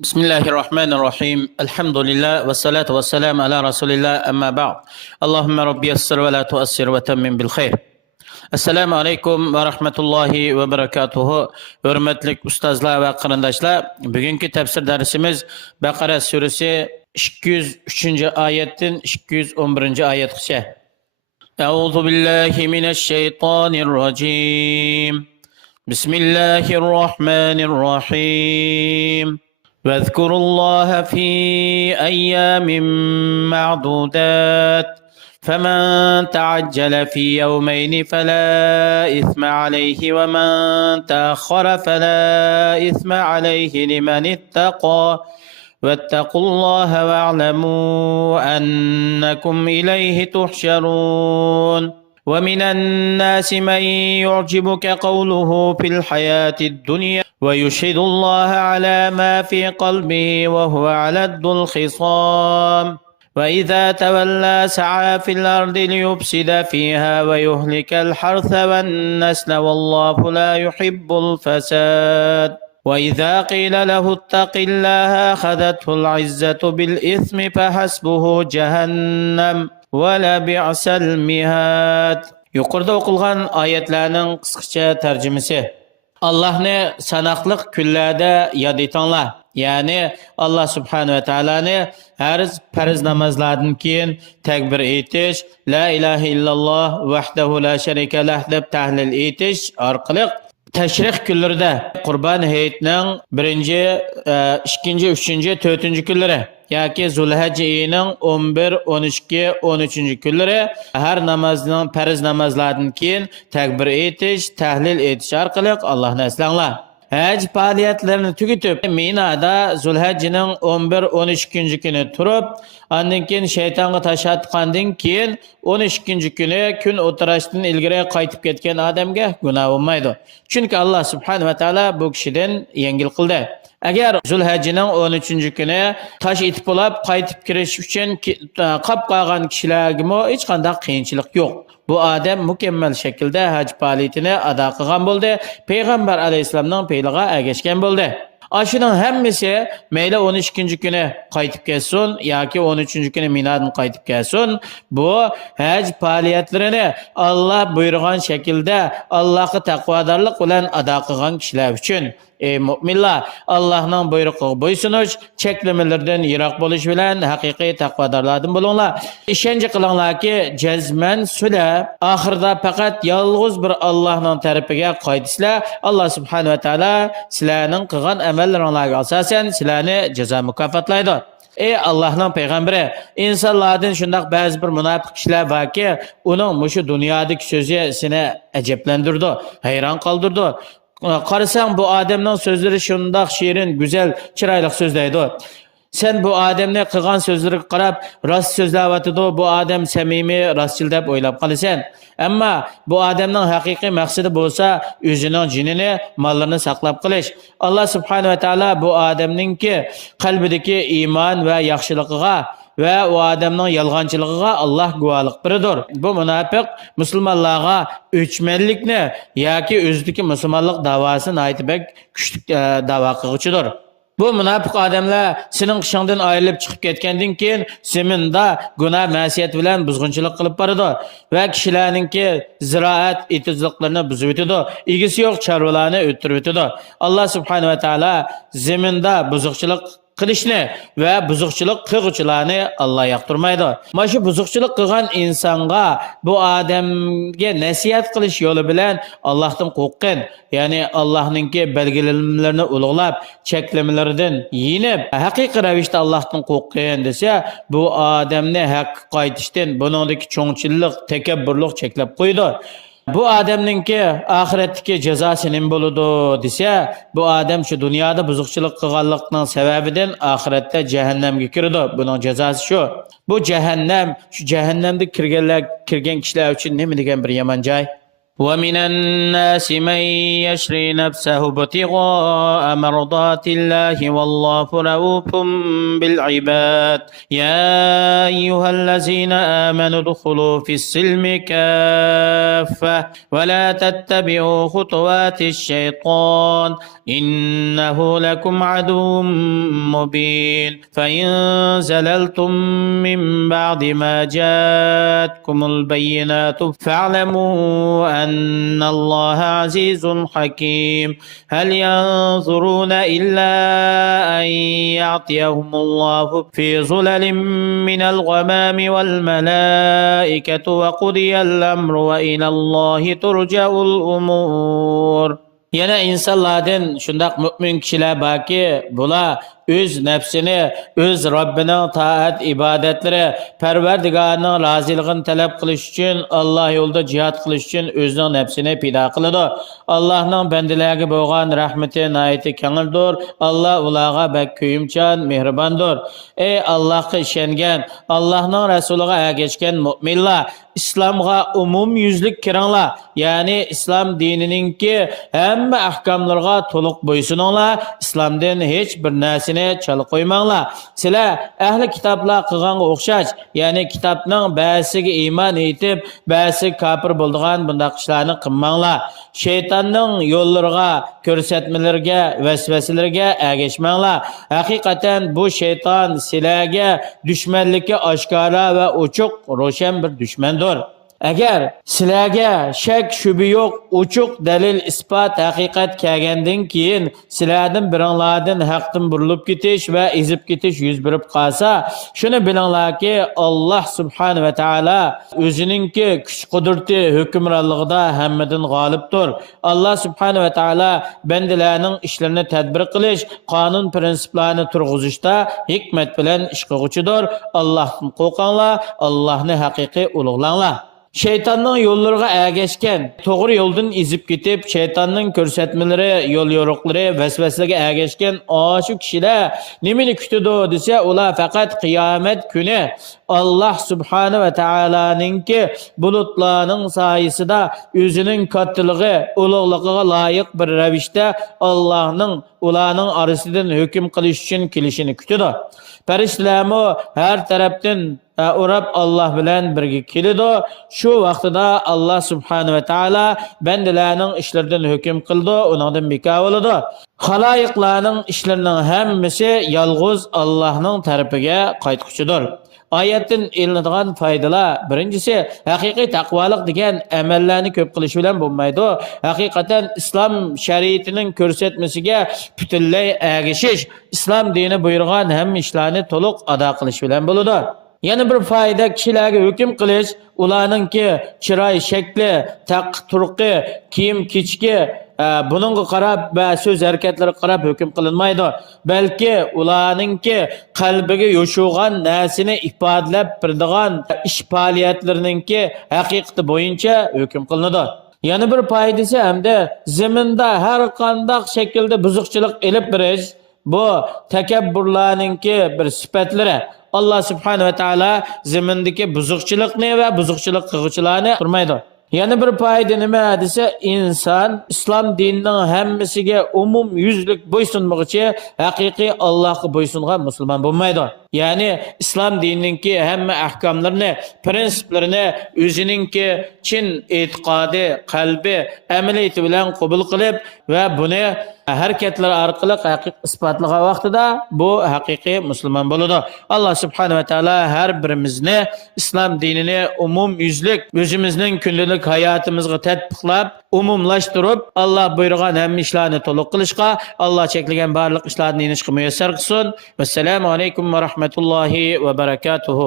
بسم الله الرحمن الرحيم الحمد لله والصلاة والسلام على رسول الله أما بعد اللهم ربي يسر ولا تؤسر وتمم بالخير Assalamu alaykum va rahmatullohi va barakatuhu. Hurmatli ustozlar va qarindoshlar, bugungi tafsir darsimiz Baqara surasi 203-oyatdan 211-oyatgacha. A'udhu billahi minash shaytonir rojim. Bismillahir rohmanir rohim. واذكروا الله في أيام معدودات فمن تعجل في يومين فلا إثم عليه ومن تأخر فلا إثم عليه لمن اتقى واتقوا الله واعلموا أنكم إليه تحشرون ومن الناس من يعجبك قوله في الحياة الدنيا ويشهد الله على ما في قلبه وهو علد الخصام وإذا تولى سعى في الأرض ليفسد فيها ويهلك الحرث والنسل والله لا يحب الفساد وإذا قيل له اتق الله أخذته العزة بالإثم فحسبه جهنم ولبئس المهاد. Yuqorida o'qilgan oyatlarning qisqacha tarjimasi. Allohni sanoqli kunlarda yod etinglar. Ya'ni Alloh subhanahu va taoloni farz namozlardan keyin takbir aytish, la ilaha illalloh vahdahu la sharika lah deb tahlil aytish orqali tashrih kunlarida Qurbon hayitining 1, 2, 3, 4 kunlari yoki Zulhijja oyining 11, 12, 13 kunlari har namozning farz namozlardan keyin takbir aytish, tahlil aytish orqali Allohni eslanglar. Haj faoliyatlarini tugatib, Minada Zulhijjaning 11, 12 kuni turib, ondan keyin shaytonga tashatgandan keyin 12 kuni kun o'tirishdan ilgari qaytib ketgan odamga gunoh bo'lmaydi. Chunki Alloh subhanahu va taolo bu kishidan yengil qildi. Agar Zulhijjaning 13-kuni tosh etib bo'lib qaytib kirish uchun qolib qolgan kishilarga hech qanday qiyinchilik yo'q. Bu odam mukammal shaklda haj faoliyatini ado qilgan bo'ldi. Payg'ambar alayhisolamning fe'liga ergashgan bo'ldi. Shuning hammasi mayli 12-kuni qaytib kelsin yoki 13-kuni Minadan qaytib kelsin, bu haj faoliyatlarini Alloh buyurgan shaklda Allohga taqvodorlik bilan ado qilgan kishilar uchun. Ey mu'minlar, Allohning buyrug'iga bo'ysunish, cheklamalardan yiroq bo'lish bilan haqiqiy taqvodorlardan bo'linglar. Ishonch qilinglarki, jazman sizlar oxirida faqat yolg'iz bir Allohning tarafiga qaytisizlar. Alloh subhanahu va taolo sizlarning qilgan amallaringlarga asosan sizlarni jazo mukofotlaydi. Ey Allohning payg'ambari, insonlardan shundoq ba'zi bir munofiq kishilar borki, uning mushu dunyodagi so'zi seni ajablantirdi, hayron qoldirdi. Qarasang bu odamning so'zlari shundoq shirin, go'zal, chiroyli so'zlaydi. Sen bu odamni qilgan so'zlariga qarab rost so'zlayotidi, bu odam samimiy, rostchil deb o'ylab qolasan. Ammo bu odamning haqiqiy maqsadi bo'lsa, o'zining jinini, mollarini saqlab qolish. Alloh subhanahu va taolo bu odamningki qalbidagi iymon va yaxshiligiga ve o adamның yalğancılığına Allah guvalık biridir. Bu munafiq Müslümanlığa öçmenlikni yoki o'zidagi musulmonlik davasini aytibek kuchli davo qiluvchidir. Bu munafiq odamlar sening qishingdan ayrilib chiqib ketgandan keyin seminda gunoh ma'siyat bilan buzg'unchilik qilib boradi va kishilarningki ziroat etizliklarini buzib o'tadi, egisi yo'q chorvalarni o'ttirib o'tadi. Alloh subhanahu va taolo zaminda buzuqchilik qilishni va buzuqchilik qiluvchilarni Alloh yoqtirmaydi. Mana shu buzuqchilik qilgan insonga bu odamga nasihat qilish yo'li bilan Allohdan qo'rqin, ya'ni Allohningki belgilanmalarini ulug'lab, cheklamalaridan yinib, haqiqiy ravishda Allohdan qo'rqin desa, bu odamni haq qaytishdan, buningdagi cho'ngchillik, takabburlik cheklab qo'ydi. Bu odamningki oxiratdagi jazosi nima bo'ladi desa, bu odam shu dunyoda buzuqchilik qilganlikning sababidan oxiratda jahannamga kiradi. Buning jazosi shu. Bu jahannam, shu jahannamda kirgan kishilar uchun nima degan bir yomon joy. ومن الناس من يشري نفسه ابتغاء مرضات الله والله رؤوف بالعباد يا أيها الذين آمنوا ادخلوا في السلم كافة ولا تتبعوا خطوات الشيطان إنه لكم عدو مبين فإن زللتم من بعد ما جاءتكم البينات فاعلموا أن الله عزيز حكيم هل ينظرون إلا أن يعطيهم الله في ظلل من الغمام والملائكة وقضي الأمر وإلى الله ترجع الأمور. Yana insonlardan shundaq mo'min kishilar borki, bular o'z nafsini, o'z Robbining toat ibodatlari, Parvardigorning roziligini talab qilish uchun, Alloh yo'lida jihad qilish uchun o'zining nafsini pido qiladi. Allohning bandalarga bo'lgan rahmati nihoyatda kengdir. Alloh ularga bak kuyimchan, mehribondir. Ey Allohga ishongan, Allohning rasuliga ergashgan mo'minlar, İslamga umum yüzlük kiringlar. Yani İslam dinininki hamma ahkamlarga to'liq bo'ysuninglar. İslamdan hech bir narsani chala qo'ymanglar. Sizlar ahli kitoblar qilganga o'xshash, ya'ni kitobning ba'siga iymon etib, ba'si kofir bo'lgan bunday ishlarni qilmanglar. Shaytonning yo'llariga, ko'rsatmalariga, vasvasalariga ergashmanglar. Haqiqatan bu shayton sizlarga dushmanlikka oshkora va ochiq, ro'shan bir dushmandir. Agar sizlarga shak shubi yo'q, ochiq dalil isbot haqiqat kelgandan keyin sizlardan biringlardan haqdan burilib ketish va ezib ketish yuz berib qolsa, shuni bilinglarki, Alloh subhanahu va taolo o'zininki kuch qudrati hukmronligida hammadan g'olibdir. Alloh subhanahu va taolo bandalarning ishlarini tadbir qilish, qonun prinsiplarini turg'izishda hikmat bilan ish qiluvchidir. Allohdan qo'rqinglar, Allohni haqiqiy ulug'langlar. Şeytanның yollarına ergeçken, doğru yoldan izip gidip, şeytanның ko'rsatmalari, yo'l yo'riqlari, vasvasaga ergeçken, şu kişiler nimeni kütüdü dese, ular faqat qiyomat kuni Allah subhanahu ve Taala'nınki bulutlarının sayesinde özünün katılığı, ulug'ligiga loyiq bir ravishda Allah'ın ularning arasından hüküm qilish uchun kelishini kutadi. Farishtalarmi har tarafdan urab Allah bilan birga keladi. Shu vaqtida Allah subhanahu va taolo bandalarning ishlaridan hukm qildi, uningdan bekor bo'ladi. Xaloyiqlarning ishlarining hammasi yolg'iz Allohning tarafiga qaytquchidir. Oyatdan ilinadigan foydalar birinchisi haqiqiy taqvolik degan amallarni ko'p qilish bilan bo'lmaydi. Haqiqatan islom shariatining ko'rsatmasiga butunlay ergashish, islom dini buyurgan hamma ishlarni to'liq ado qilish bilan bo'ladi. Yana bir foyda kishilarga hukm qilish, ularningki chiroy shakli, taq turqi, kiyim kechki buningga qarab va so'z harakatlariga qarab hukm qilinmaydi. Balki ularningki qalbiga yo'shug'an narsani ifodalab beradigan ish faoliyatlarininki haqiqati bo'yicha hukm qilinadi. Yana bir foydasi hamda zaminda har qanday shaklda buzuqchilik elib berish, bu takabburlarninki bir sifatlari. Allah subhanahu ve taolo zamindagi buzuqchilikni va buzuqchilik qiluvchilarni turmaydi. Yana bir foyda nima desa, inson islom dinining hammasiga umum yuzlik bo'ysunmoqchi, haqiqiy Allohga bo'ysungan musulmon bo'lmaydi. Ya'ni islom dinininki hamma ahkomlarini, prinsiplarini o'zininki chin e'tiqodi, qalbi, amaliyati bilan qabul qilib va buni harakatlar orqali haqiqiy isbotlagan vaqtida bu haqiqiy musulmon bo'ladi. Alloh subhanahu va taolo har birimizni islom dinini umum yuzlik o'zimizning kundalik hayotimizga tatbiqlab, umumlashtirib, Alloh buyurgan hamma ishlarni to'liq qilishga, Alloh cheklagan barliq ishlarni inishga muyassar qilsin. Assalomu alaykum va rahmatullohi va barakatuh.